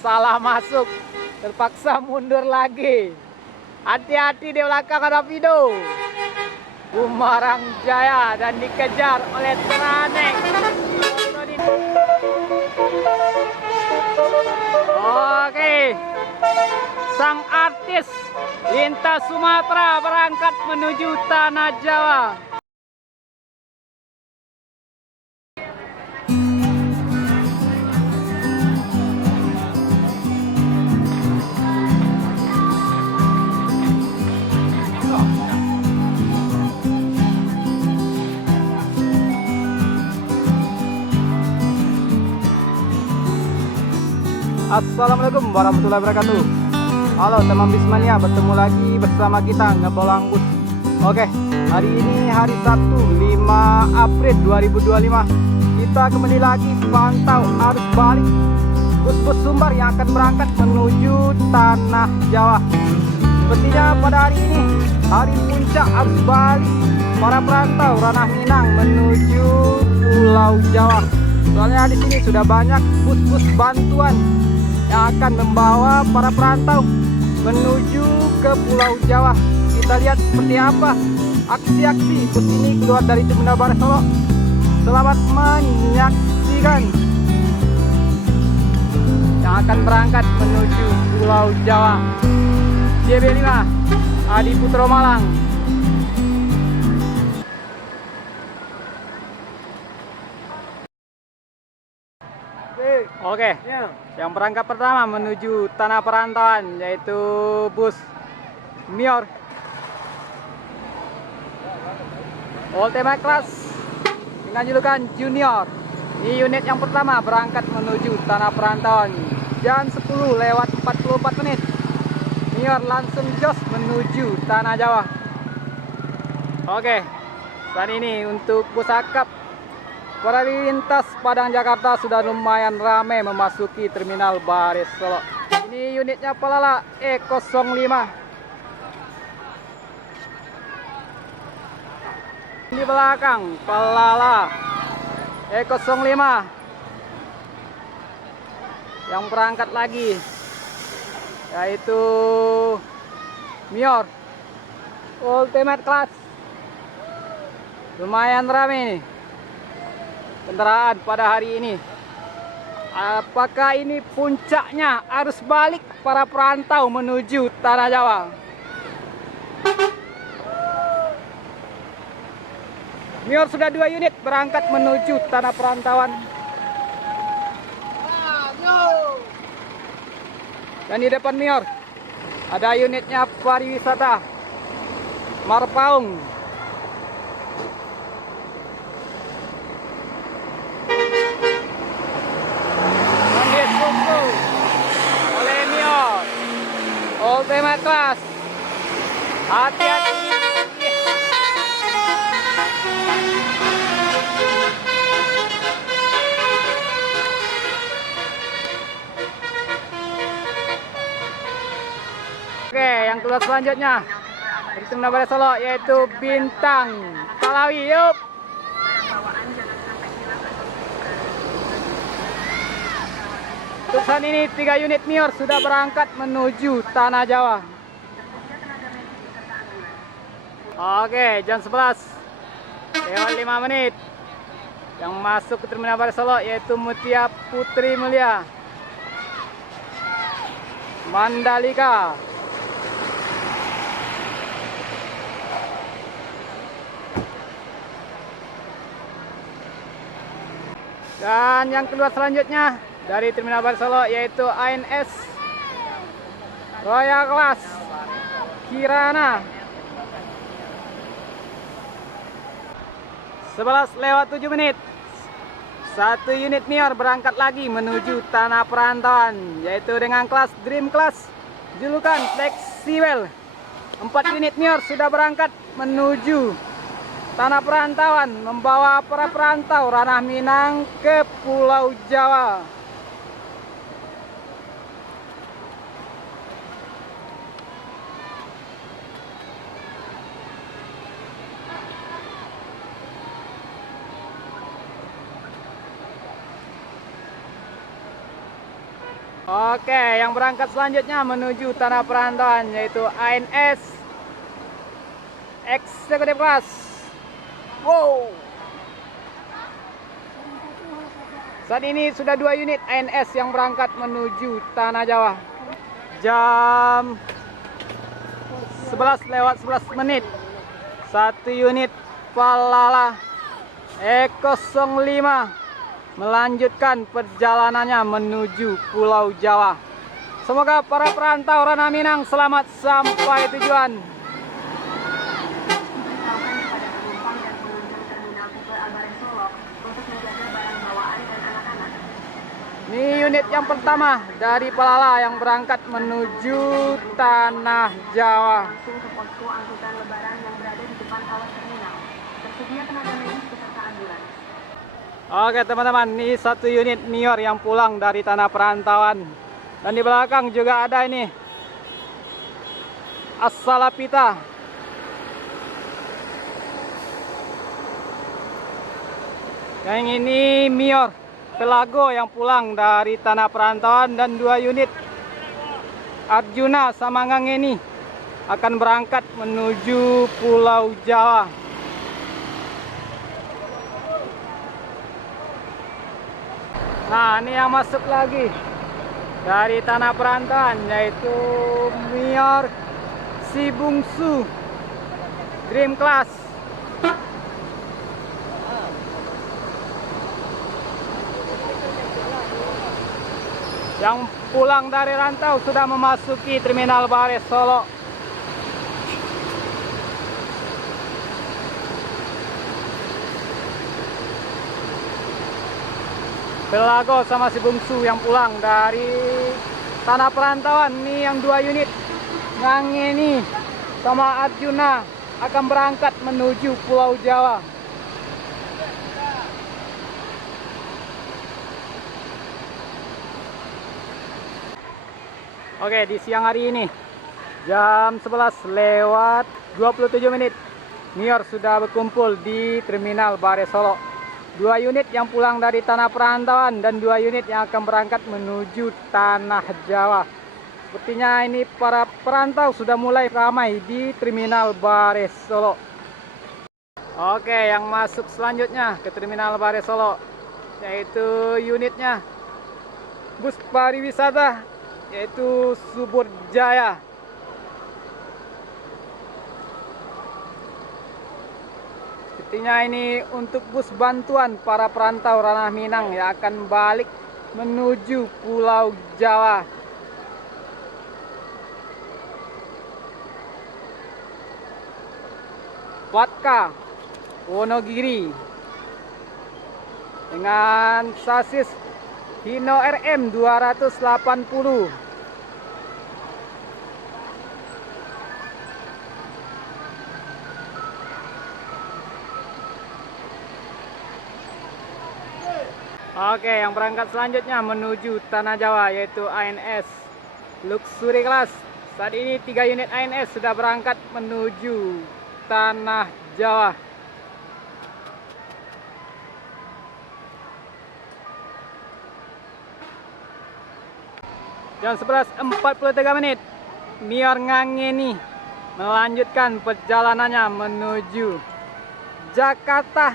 salah masuk. Terpaksa mundur lagi. Hati-hati di belakang ada Vido. Bumarang Jaya dan dikejar oleh Teranek. Oke, sang artis lintas Sumatera berangkat menuju Tanah Jawa. Assalamualaikum warahmatullahi wabarakatuh. Halo teman Bismania, bertemu lagi bersama kita ngebolang bus. Oke, hari ini hari Sabtu 5 April 2025. Kita kembali lagi pantau arus balik bus-bus Sumbar yang akan berangkat menuju Tanah Jawa. Sepertinya pada hari ini hari puncak arus balik para perantau Ranah Minang menuju Pulau Jawa. Soalnya di sini sudah banyak bus-bus bantuan yang akan membawa para perantau menuju ke Pulau Jawa. Kita lihat seperti apa aksi-aksi bus ini keluar dari Terminal Barat Solo. Selamat menyaksikan yang akan berangkat menuju Pulau Jawa. JB5 Adi Putro Malang. Oke, yang berangkat pertama menuju tanah perantauan yaitu bus Mior Ultimate Class dengan julukan Junior. Ini unit yang pertama berangkat menuju tanah perantauan jam 10:44 menit. Mior langsung jos menuju Tanah Jawa. Oke, saat ini untuk bus akap lalu lintas Padang Jakarta sudah lumayan ramai memasuki Terminal Baris Solo. Ini unitnya Pelala E05. Di belakang Pelala E05 yang berangkat lagi yaitu Mior Ultimate Class. Lumayan ramai nih kendaraan pada hari ini. Apakah ini puncaknya arus balik para perantau menuju Tanah Jawa? Mior sudah 2 unit berangkat menuju tanah perantauan. Dan di depan Mior ada unitnya pariwisata Marpaung. Oleh Mior Ultimate Class. Hati-hati. Oke, yang keluar selanjutnya dari Terminal Barat Solo yaitu Bintang Talawi. Yup. Untuk saat ini 3 unit Mior sudah berangkat menuju Tanah Jawa. Oke, jam 11:05 menit. Yang masuk ke Terminal Barat Solo yaitu Mutia Putri Mulia Mandalika. Dan yang keluar selanjutnya dari Terminal Barat Solo yaitu ANS Royal Class Kirana. 11:07 menit. 1 unit Mior berangkat lagi menuju tanah perantauan yaitu dengan kelas Dream Class julukan Flexible. 4 unit Mior sudah berangkat menuju tanah perantauan membawa para perantau Ranah Minang ke Pulau Jawa. Oke, yang berangkat selanjutnya menuju tanah perantauan yaitu ANS Executive Class. Wow. Saat ini sudah 2 unit ANS yang berangkat menuju tanah Jawa. Jam 11:11 1 unit Palala E05 melanjutkan perjalanannya menuju Pulau Jawa. Semoga para perantau Ranah Minang selamat sampai tujuan. Ini unit yang pertama dari Palala yang berangkat menuju tanah Jawa. Langsung ke posko angkutan lebaran yang berada di depan kawat terminal. Tersedia tenaga medis beserta ambulans. Oke teman-teman, ini 1 unit Nior yang pulang dari tanah perantauan. Dan di belakang juga ada ini Asalapita. Yang ini Mior Pelago yang pulang dari tanah perantauan, dan 2 unit Arjuna sama Ngangeni akan berangkat menuju Pulau Jawa. Nah, ini yang masuk lagi dari tanah perantauan yaitu Mior Si Bungsu Dream Class. Yang pulang dari rantau sudah memasuki Terminal Bares Solo. Pelago sama Si Bungsu yang pulang dari tanah perantauan. Ini yang 2 unit Ngangeni sama Arjuna akan berangkat menuju Pulau Jawa. Oke, di siang hari ini jam 11:27 Nior sudah berkumpul di Terminal Bares Solo. 2 unit yang pulang dari tanah perantauan dan 2 unit yang akan berangkat menuju tanah Jawa. Sepertinya ini para perantau sudah mulai ramai di Terminal Bares Solo. Oke, yang masuk selanjutnya ke Terminal Bares Solo yaitu unitnya bus pariwisata yaitu Subur Jaya. Sepertinya ini untuk bus bantuan para perantau Ranah Minang yang akan balik menuju Pulau Jawa. Watka Wonogiri dengan sasis Hino RM 280. Oke, yang berangkat selanjutnya menuju tanah Jawa yaitu ANS Luxury Class. Saat ini 3 unit ANS sudah berangkat menuju tanah Jawa. Jam 11:43 Mior Ngangeni melanjutkan perjalanannya menuju Jakarta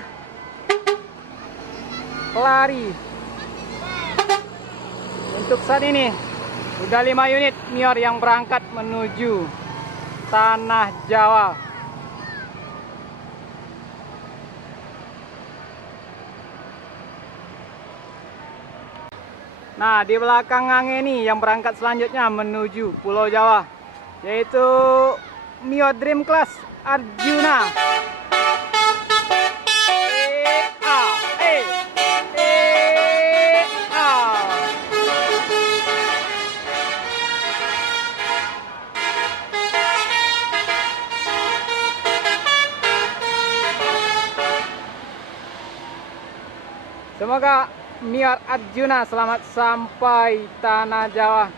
Kelari. Untuk saat ini sudah 5 unit Mior yang berangkat menuju tanah Jawa. Nah, di belakang Ngangeni yang berangkat selanjutnya menuju Pulau Jawa yaitu Mio Dream Class Arjuna. Semoga Mior Arjuna selamat sampai tanah Jawa.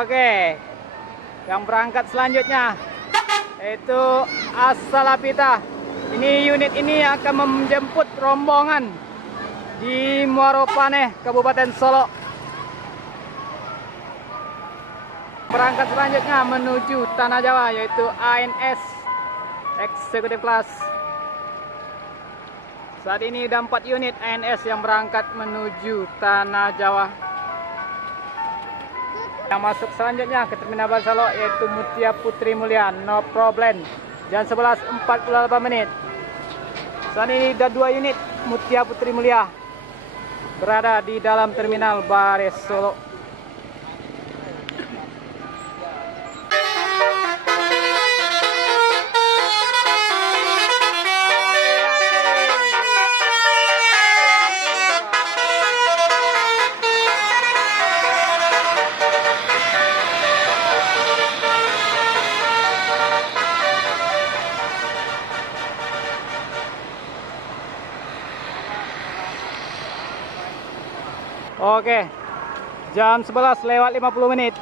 Oke, yang berangkat selanjutnya yaitu Asalapita. Ini unit ini akan menjemput rombongan di Muaro Paneh, Kabupaten Solo. Berangkat selanjutnya menuju Tanah Jawa, yaitu ANS Executive Class. Saat ini ada 4 unit ANS yang berangkat menuju Tanah Jawa. Yang masuk selanjutnya ke Terminal Barisolo yaitu Mutia Putri Mulia, no problem. Jam 11.48 menit. Saat ini ada 2 unit Mutia Putri Mulia berada di dalam Terminal Barisolo. Oke, jam 11.50 menit.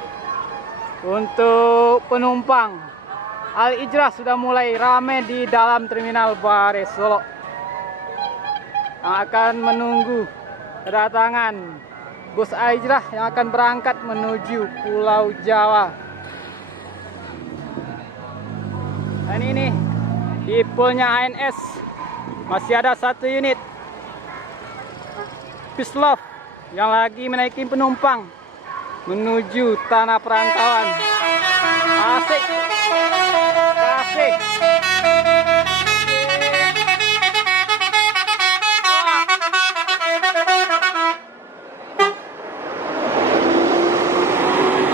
Untuk penumpang Al-Ijrah sudah mulai ramai di dalam Terminal Barisolo yang akan menunggu kedatangan bus Al-Ijrah yang akan berangkat menuju Pulau Jawa. Dan ini di poolnya ANS masih ada 1 unit Peace Love yang lagi menaikin penumpang menuju tanah perantauan. Asik, asik.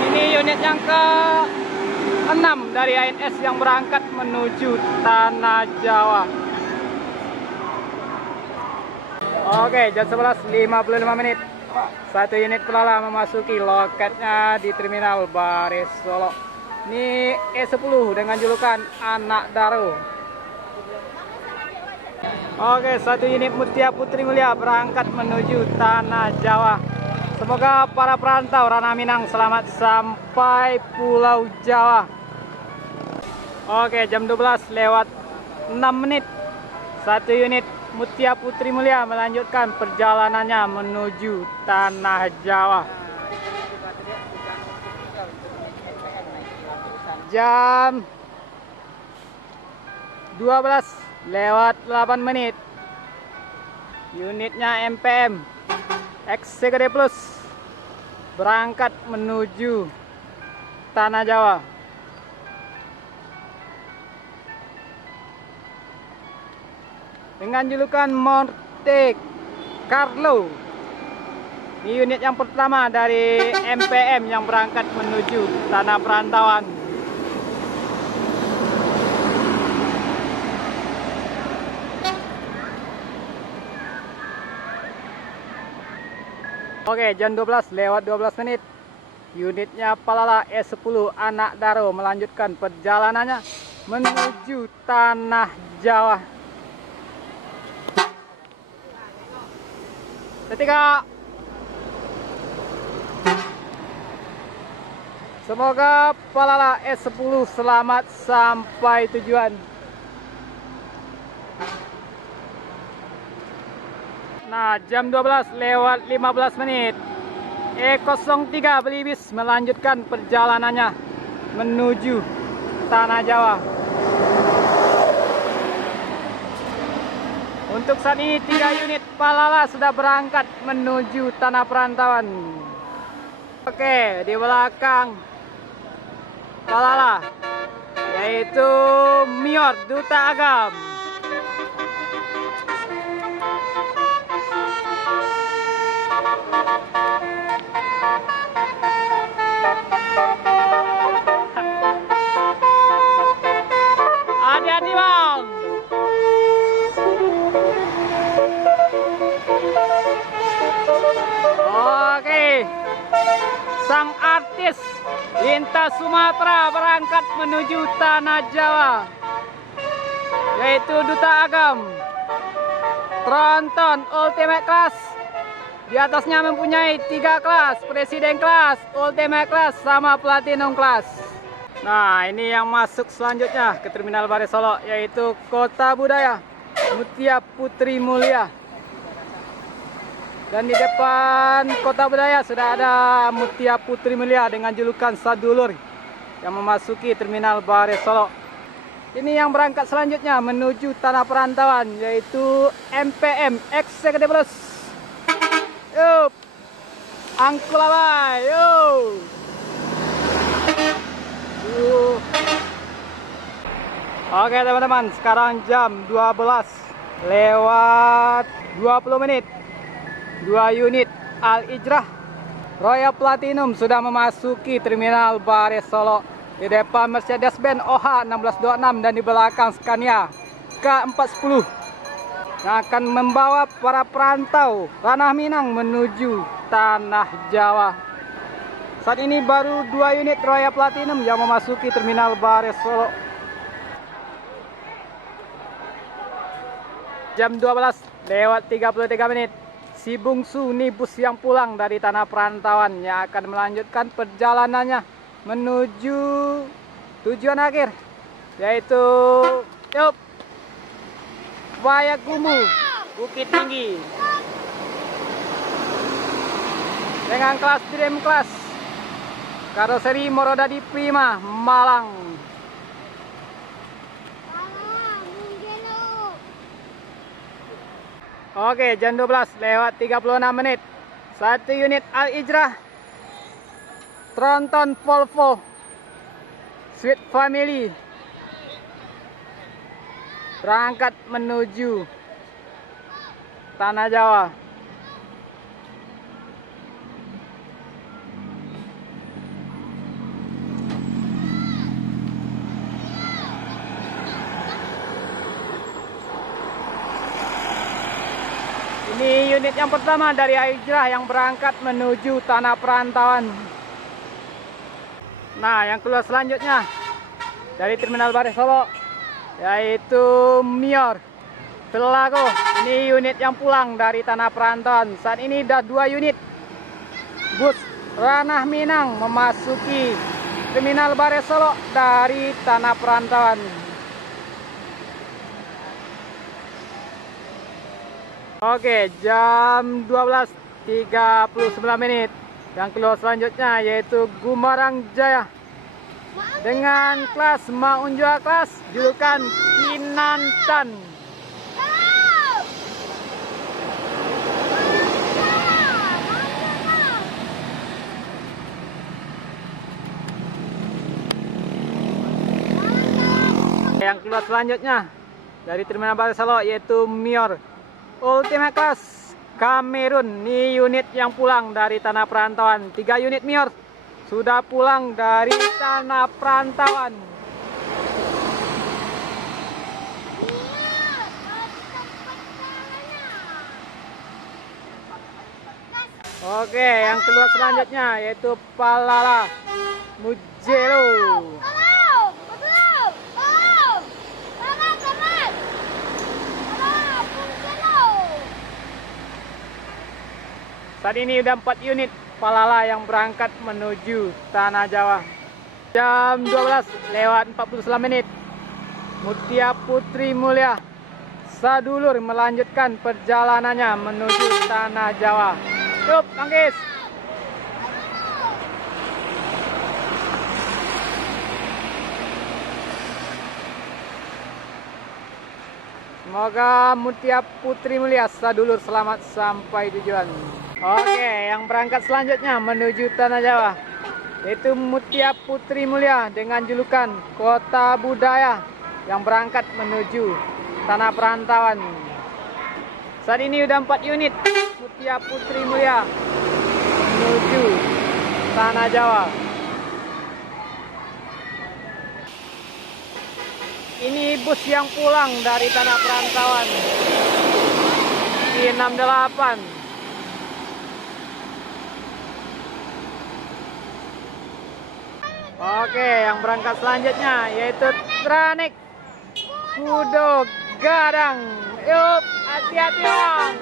Ini unit yang ke-6 dari ANS yang berangkat menuju Tanah Jawa. Oke, jam 11.55 menit. 1 unit pelala memasuki loketnya di Terminal Barisolo. Ini E10 dengan julukan Anak Daro. Oke, 1 unit Mutia Putri Mulia berangkat menuju Tanah Jawa. Semoga para perantau Ranah Minang selamat sampai Pulau Jawa. Oke, jam 12.06 menit. 1 unit Mutia Putri Mulia melanjutkan perjalanannya menuju Tanah Jawa. Jam 12.08 menit. Unitnya MPM Executive Plus berangkat menuju Tanah Jawa. Dengan julukan Monte Carlo. Ini unit yang pertama dari MPM yang berangkat menuju tanah perantauan. Oke, jam 12.12 menit. Unitnya Palala E10 Anak Daro melanjutkan perjalanannya menuju Tanah Jawa. Ketiga, semoga Palala S10 selamat sampai tujuan. Nah, jam 12.15 menit. E03 Belibis melanjutkan perjalanannya menuju Tanah Jawa. Untuk saat ini 3 unit Palala sudah berangkat menuju tanah perantauan. Oke, di belakang Palala yaitu Mior Duta Agam. Hati-hati bang. Oke, sang artis lintas Sumatera berangkat menuju Tanah Jawa, yaitu Duta Agam. Tronton Ultimate Class. Di atasnya mempunyai 3 kelas, Presiden Class, Ultimate Class, sama Platinum Class. Nah, ini yang masuk selanjutnya ke Terminal Barisolo, yaitu Kota Budaya Mutia Putri Mulia. Dan di depan Kota Budaya sudah ada Mutia Putri Mulia dengan julukan Sadulur yang memasuki Terminal Bare Solo. Ini yang berangkat selanjutnya menuju tanah perantauan, yaitu MPM Executive Plus. Yup, angkul abai, yuk. Oke teman-teman, sekarang jam 12 lewat 20 menit. 2 unit Al-Ijrah Royal Platinum sudah memasuki Terminal Bare Solo. Di depan Mercedes-Benz OH 1626 dan di belakang Scania K410 yang akan membawa para perantau Ranah Minang menuju Tanah Jawa. Saat ini baru 2 unit Royal Platinum yang memasuki Terminal Bare Solo. Jam 12 lewat 33 menit. Si bungsu ini bus yang pulang dari tanah perantauan yang akan melanjutkan perjalanannya menuju tujuan akhir, yaitu Wayakumu, Bukit Tinggi. Dengan kelas Dream Class, karoseri Morodadi Prima, Malang. Oke, jam 12 lewat 36 menit. 1 unit Al-Ijrah Tronton Volvo Sweet Family berangkat menuju Tanah Jawa. Ini unit yang pertama dari Al-Ijrah yang berangkat menuju tanah perantauan. Nah, yang keluar selanjutnya dari Terminal Bare Solo yaitu Mior Velago. Ini unit yang pulang dari tanah perantauan. Saat ini ada 2 unit bus Ranah Minang memasuki Terminal Bare Solo dari tanah perantauan. Oke, jam 12.39 menit. Yang keluar selanjutnya yaitu Gumarang Jaya dengan kelas Maunjua kelas julukan Kinantan. Yang keluar selanjutnya dari Terminal Bare Solo yaitu Mior Ultimate Class Kamerun. Ini unit yang pulang dari tanah perantauan. 3 unit Mior sudah pulang dari tanah perantauan. Oke, yang keluar selanjutnya yaitu Palala Mugello. Saat ini udah 4 unit Palala yang berangkat menuju Tanah Jawa. Jam 12 lewat 49 menit. Mutia Putri Mulia Sadulur melanjutkan perjalanannya menuju Tanah Jawa. Yuk, tangkis. Semoga Mutia Putri Mulia Sadulur selamat sampai tujuan. Oke, yang berangkat selanjutnya menuju Tanah Jawa yaitu Mutia Putri Mulia dengan julukan Kota Budaya yang berangkat menuju tanah perantauan. Saat ini udah 4 unit Mutia Putri Mulia menuju Tanah Jawa. Ini bus yang pulang dari tanah perantauan di 68. Oke, yang berangkat selanjutnya yaitu Tranik Kudo Gadang. Yuk, hati-hati bang.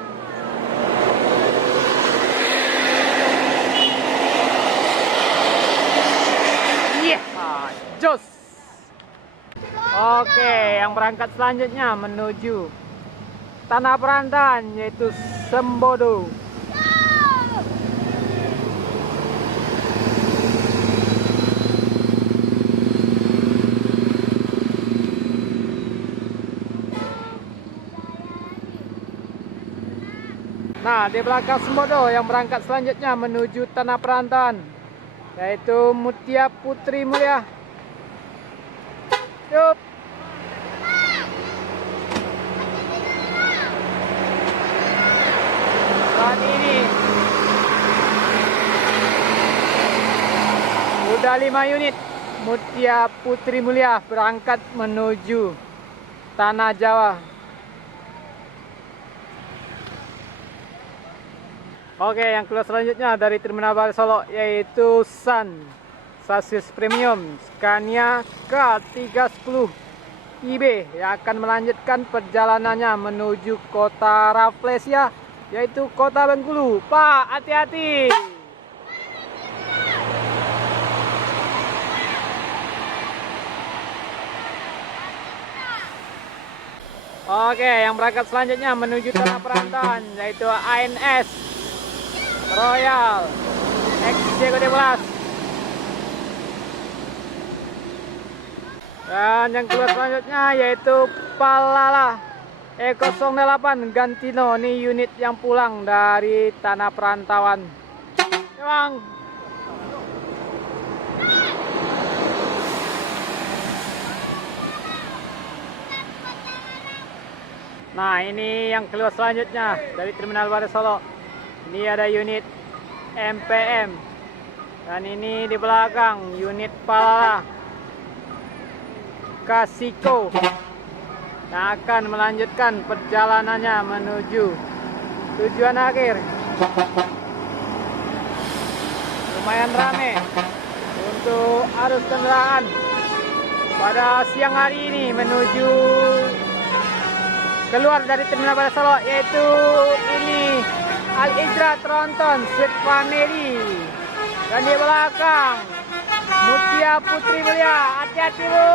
Jos. Oke, yang berangkat selanjutnya menuju tanah perantauan yaitu Sembodo Nah, di belakang Sembodo yang berangkat selanjutnya menuju tanah perantauan, yaitu Mutia Putri Mulia. Yup. Saat ini udah 5 unit Mutia Putri Mulia berangkat menuju tanah Jawa. Oke, yang keluar selanjutnya dari Terminal Bali Solo yaitu Sun Sasis Premium Scania K310 IB yang akan melanjutkan perjalanannya menuju kota Rafflesia, yaitu kota Bengkulu. Pak, hati-hati. Oke, yang berangkat selanjutnya menuju tanah perantauan yaitu ANS Royal XJ12. Dan yang keluar selanjutnya yaitu Palala E08 Gantino. Ini unit yang pulang dari tanah perantauan. Memang nah, ini yang keluar selanjutnya dari Terminal Bali Solo. Ini ada unit MPM. Dan ini di belakang unit Palala Kasiko yang akan melanjutkan perjalanannya menuju tujuan akhir. Lumayan rame untuk arus kendaraan pada siang hari ini menuju keluar dari Terminal Bali Solo, yaitu ini Al-Ijra Tronton Sweet Family. Dan di belakang Mutia Putri Mulia. Hati-hati, Bu.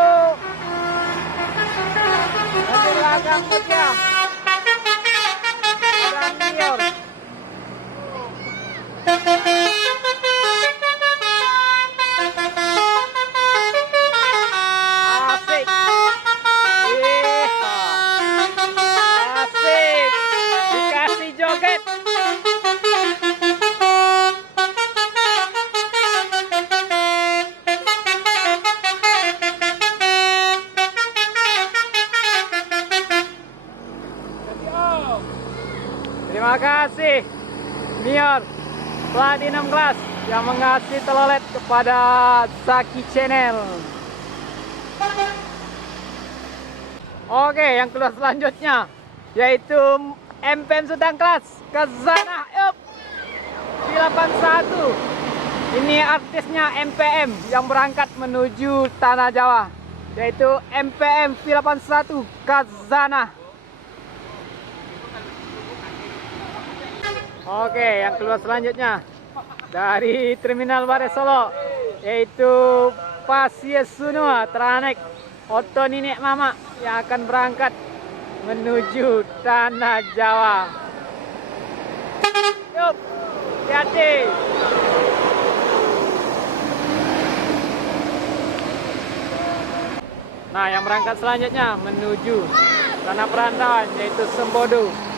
Dan di belakang Mutia dan Dior. Asik. Asik. Dikasih joget. Terima kasih Mior Platinum Glass yang mengasih telolet kepada Zaki Channel. Oke, yang keluar selanjutnya yaitu MPM Sudang Kelas Kazana V81. Ini artisnya MPM yang berangkat menuju tanah Jawa, yaitu MPM V81 Kazana. Oke, yang keluar selanjutnya dari Terminal Bali Solo yaitu Pasir Sunua Tranek Oto Ninek Mama yang akan berangkat menuju tanah Jawa. Yuk, hati-hati. Nah, yang berangkat selanjutnya menuju tanah perantauan yaitu Sembodo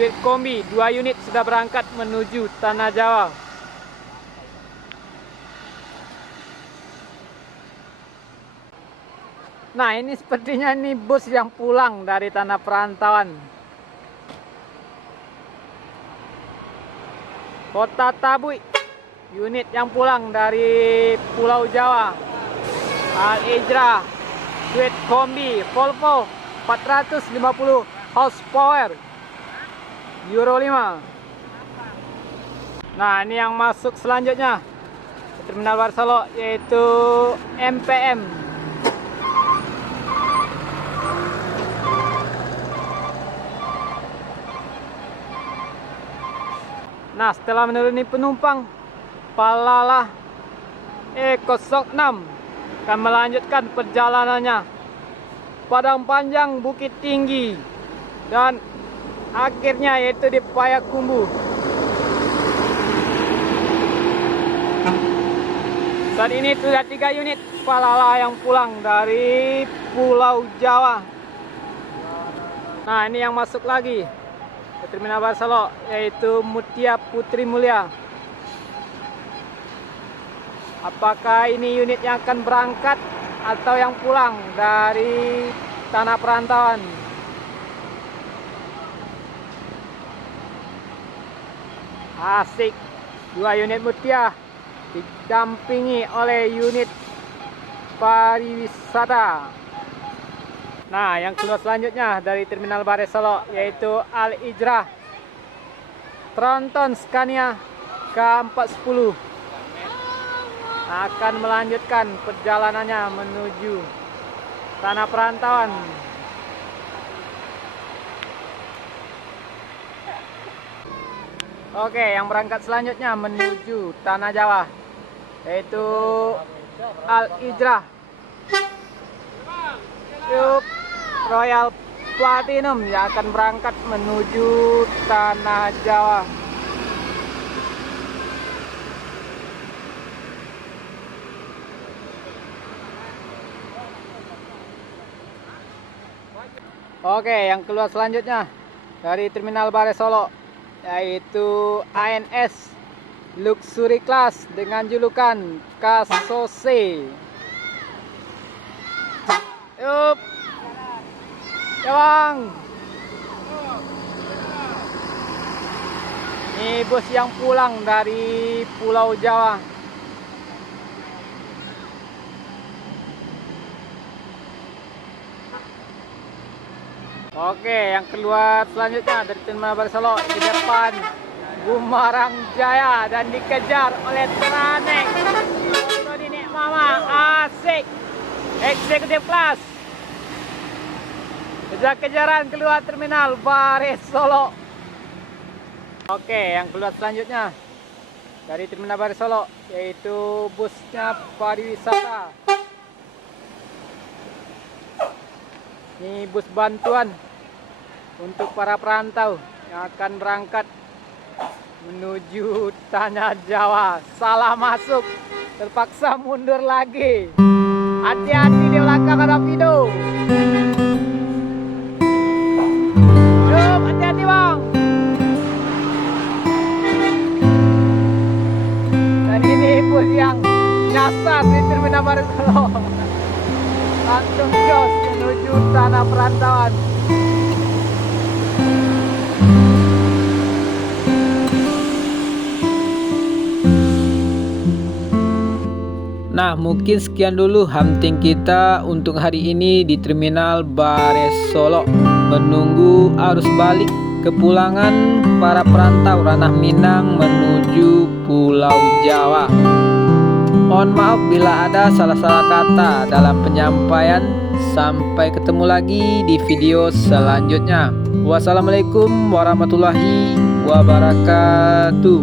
Speed Kombi, 2 unit sudah berangkat menuju tanah Jawa. Nah, ini sepertinya ini bus yang pulang dari tanah perantauan. Kota Tabui, unit yang pulang dari Pulau Jawa. Al-Ijra Sweet Kombi Volvo 450 horsepower Euro 5. Nah, ini yang masuk selanjutnya ke Terminal Bali Solo yaitu MPM. Nah, setelah menuruni penumpang, Palala E06 akan melanjutkan perjalanannya Padang Panjang, Bukit Tinggi, dan akhirnya yaitu di Payakumbuh. Saat ini sudah 3 unit Palala yang pulang dari Pulau Jawa. Nah, ini yang masuk lagi ke Terminal Baresolo, yaitu Mutia Putri Mulia. Apakah ini unit yang akan berangkat atau yang pulang dari tanah perantauan? Asik, 2 unit Mutia didampingi oleh unit pariwisata. Nah, yang keluar selanjutnya dari Terminal Baresolo yaitu Al Ijrah Tronton Scania K410 akan melanjutkan perjalanannya menuju tanah perantauan. Oke, yang berangkat selanjutnya menuju tanah Jawa yaitu Al Ijrah Tube Royal Platinum yang akan berangkat menuju tanah Jawa. Oke, yang keluar selanjutnya dari Terminal Baresolo yaitu ANS Luxury Class dengan julukan Kasose. Yup, ya bang. Ini bus yang pulang dari Pulau Jawa. Oke, yang keluar selanjutnya dari Terminal Baresolo di depan Bumarang Jaya dan dikejar oleh Tranek. Motor ini mama asik, eksekutif kelas. Kejar-kejaran keluar Terminal Baresolo. Oke, yang keluar selanjutnya dari Terminal Baresolo yaitu busnya pariwisata. Ini bus bantuan untuk para perantau yang akan berangkat menuju tanah Jawa. Salah masuk, terpaksa mundur lagi. Hati-hati di belakang ada video. Yup, hati-hati bang. Dan ini bus yang nyasar di Terminal Baresolo. Langsung jos menuju tanah perantauan. Nah, mungkin sekian dulu hunting kita untuk hari ini di Terminal Baresolo, menunggu arus balik kepulangan para perantau ranah Minang menuju Pulau Jawa. Mohon maaf bila ada salah-salah kata dalam penyampaian. Sampai ketemu lagi di video selanjutnya. Wassalamualaikum warahmatullahi wabarakatuh.